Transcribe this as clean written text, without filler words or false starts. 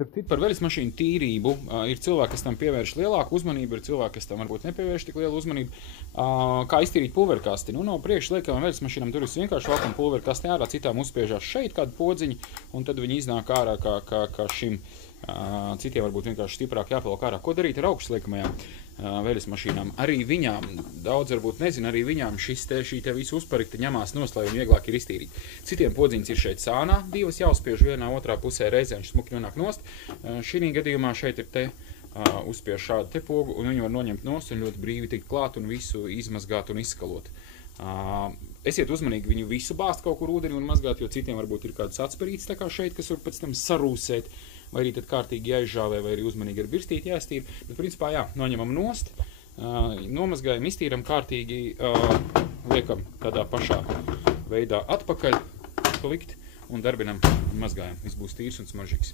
Starp citu, par veļas mašīnu tīrību ir cilvēki, kas tam pievērš lielāku uzmanību, ir cilvēki, kas tam varbūt nepievērš tik lielu uzmanību. Kā iztīrīt pulverkasti? Nu, no priekš liekam veļas mašīnām tur vienkārši valkam pulverkasti ārā, citām uzspiežās šeit kādu podziņu, un tad viņi iznāk ārā kā šim. Citiem varbūt vienkārši stiprāk jāpalok ārā. Ko darīt ar augšsliekamajām veļas mašīnām? Arī viņām, daudz varbūt nezina, arī viņām šī te visu uzparikta ņemās nost, lai viņi vieglāk ir iztīrīt. Citiem podziņas ir šeit sānā, divas jāuzspiež vienā otrā pusē reizē, viņš smuki nonāk nost. Šī gadījumā šeit ir te uzspiež šādu te pogu, un viņi var noņemt nost un ļoti brīvi tikt klāt un visu izmazgāt un izskalot. Esiet uzmanīgi viņu visu bāzt kaut kur ūdeni un mazgāt, jo citiem varbūt ir kādas atspērītes tā kā šeit, kas var pēc tam sarūsēt, vai arī tad kārtīgi jāizžāvē, vai arī uzmanīgi ar birstīti jāiztīra. Bet principā jā, noņemam nost, nomazgājam, iztīram kārtīgi, liekam tādā pašā veidā atpakaļ, klikt un darbinam un mazgājam. Viss būs tīrs un smaržīgs.